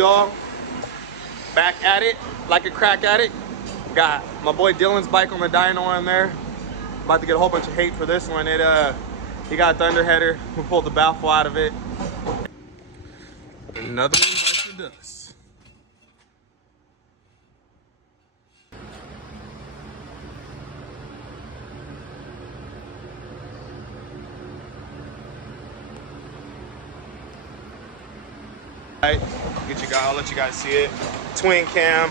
y'all. Back at it, like a crack at it. Got my boy Dylan's bike on the Dyno in there. About to get a whole bunch of hate for this one. He got a ThunderHeader. We pulled the Baffle out of it. Another one bites the dust. Right, I'll let you guys see it. Twin cam.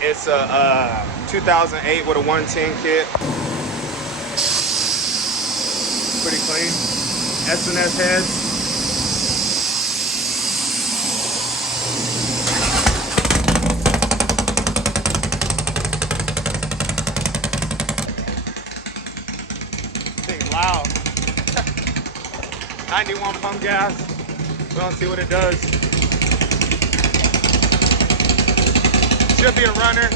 It's a 2008 with a 110 kit. Pretty clean. S&S heads. Thing loud. 91 pump gas. We're gonna see what it does. Should be a runner.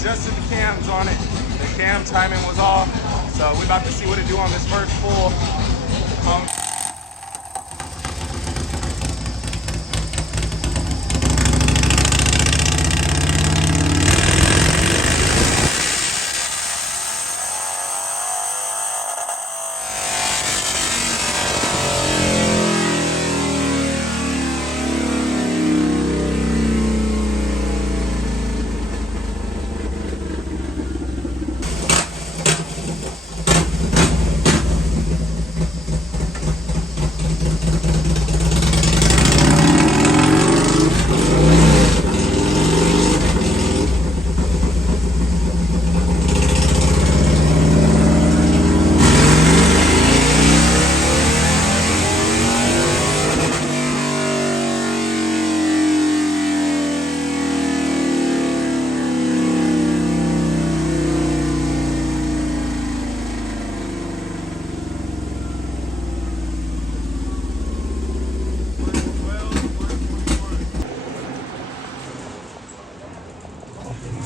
Adjusted the cams on it. The cam timing was off, so we're about to see what it do on this first pull.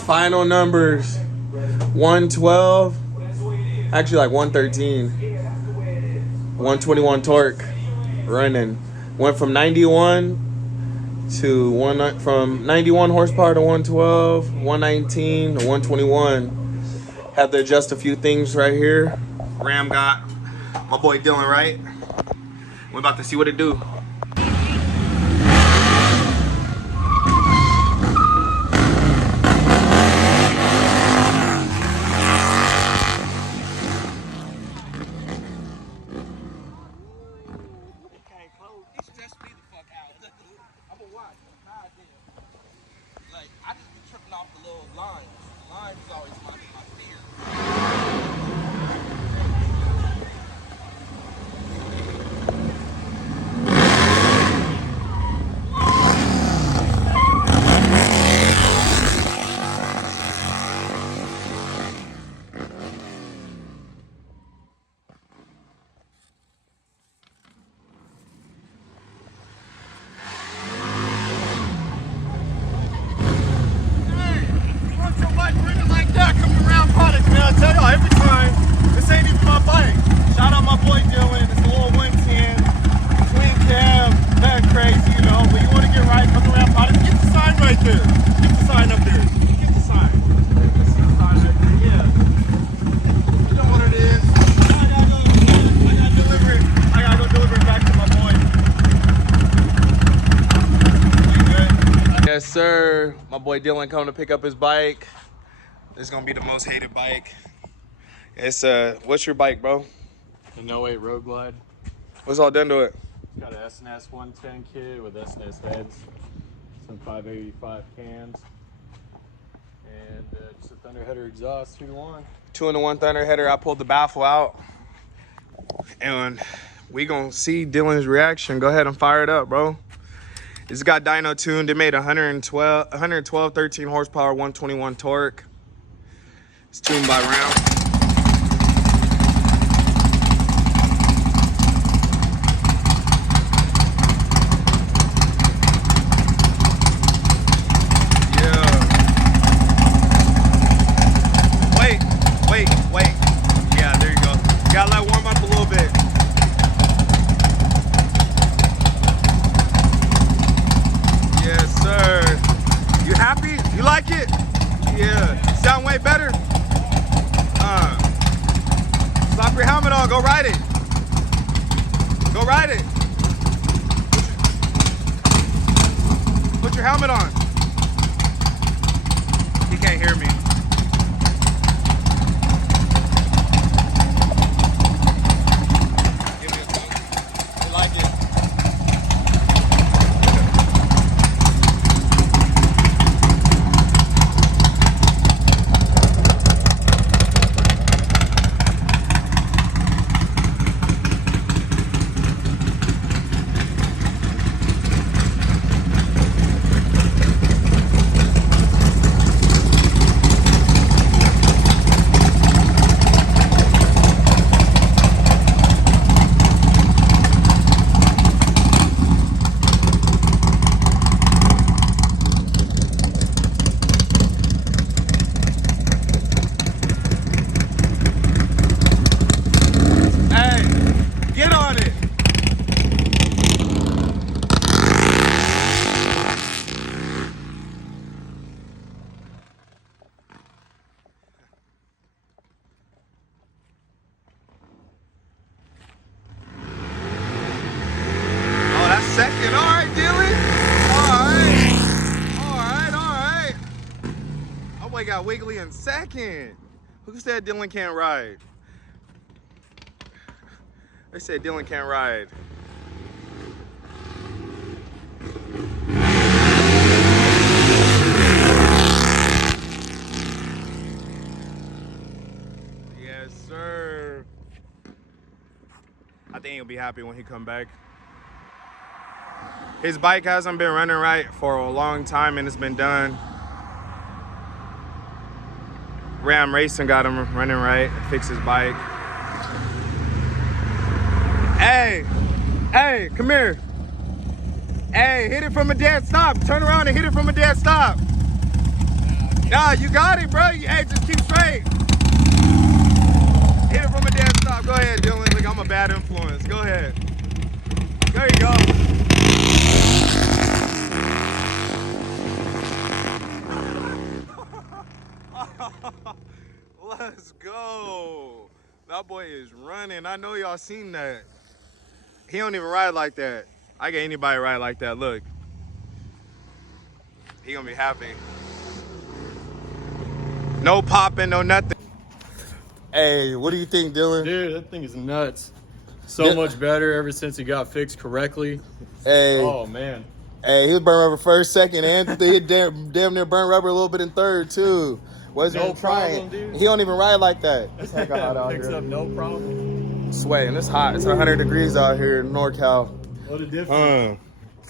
Final numbers, 112, actually like 113, 121 torque, running. Went from 91 to from 91 horsepower to 112, 119 to 121. Had to adjust a few things right here. Ram got my boy Dylan right. We're about to see what it do. here. My boy Dylan coming to pick up his bike. This is gonna be the most hated bike. It's what's your bike, bro? The 08 roadglide. What's all done to it? It's got an SNS 110 kit with SNS heads, some 585 cans, and just a ThunderHeader exhaust 2-to-1. 2-in-1 ThunderHeader. I pulled the Baffle out, and we gonna see Dylan's reaction. Go ahead and fire it up, bro. It's got dyno tuned. It made 112, 13 horsepower, 121 torque. It's tuned by round. Wait. Yeah, there you go. Gotta let it warm up a little bit. Yes, sir. You happy? You like it? Yeah. Sound way better? Slap your helmet on. Go ride it. Go ride it. Put your helmet on. He can't hear me. Second, all right, Dylan. All right. Oh boy, got wiggly in second. Who said Dylan can't ride? They said Dylan can't ride. Yes, sir. I think he'll be happy when he come back. His bike hasn't been running right for a long time, and it's been done. Ram Racing got him running right, fixed his bike. Hey, come here. Hey, hit it from a dead stop. Turn around and hit it from a dead stop. Nah, you got it, bro. Hey, just keep straight. Hit it from a dead stop. Go ahead, Dylan. Look, I'm a bad influence. Go ahead. There you go. Let's go. That boy is running. I know y'all seen that. He don't even ride like that. I get anybody ride like that. Look. He gonna be happy. No popping, no nothing. Hey, what do you think, Dylan? Dude, that thing is nuts. So much better ever since it got fixed correctly. Hey. Oh, man. Hey, he was burn rubber first, second, and he damn near burn rubber a little bit in third, too. Wasn't even trying. Dude. He don't even ride like that. It's heck of hot out here. Picks up no problem. Sweating. It's hot. It's 100 degrees out here in NorCal. What a difference.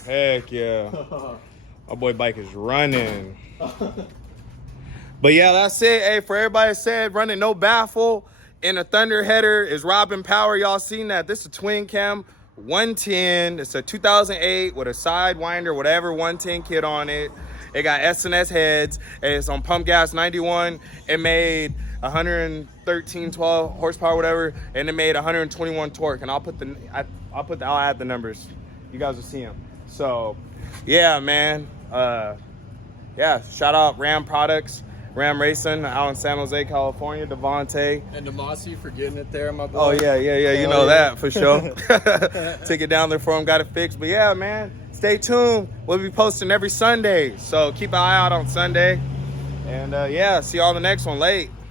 Heck yeah. My boy bike is running. But yeah, that's it. Hey, for everybody that said running no baffle and a ThunderHeader is robbing power. Y'all seen that. This is a twin cam 110. It's a 2008 with a sidewinder, whatever, 110 kit on it. It got SNS heads, and it's on pump gas 91. It made 113, 12 horsepower, whatever, and it made 121 torque. And I'll add the numbers. You guys will see them. So, yeah, man. Yeah, shout out Ram Products, Ram Racing out in San Jose, California, Devontae. And to Mossy for getting it there, my boy. Oh, yeah. You know that for sure. Took it down there for him, got it fixed. But yeah, man. stay tuned. We'll be posting every Sunday, so keep an eye out on Sunday. And yeah, see you on the next one. Late.